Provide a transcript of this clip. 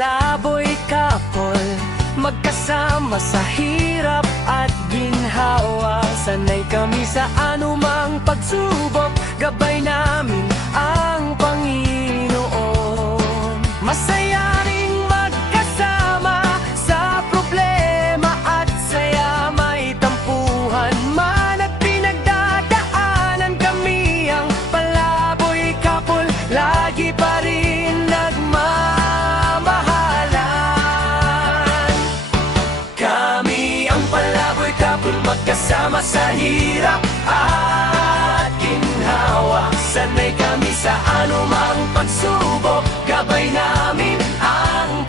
Palaboy Couple, magkasama sa hirap at ginhawa. Sanay kami sa anumang pagsubok, gabay namin ang Panginoon. Masaya ring magkasama sa problema at saya. May tampuhan man at pinagdadaanan kami, ang Palaboy Couple, lagi pa rin nagmamahalan. Kami ang Palaboy Couple, magkasama sa hirap at ginhawa. Sanay kami sa anumang pagsubok, gabay namin ang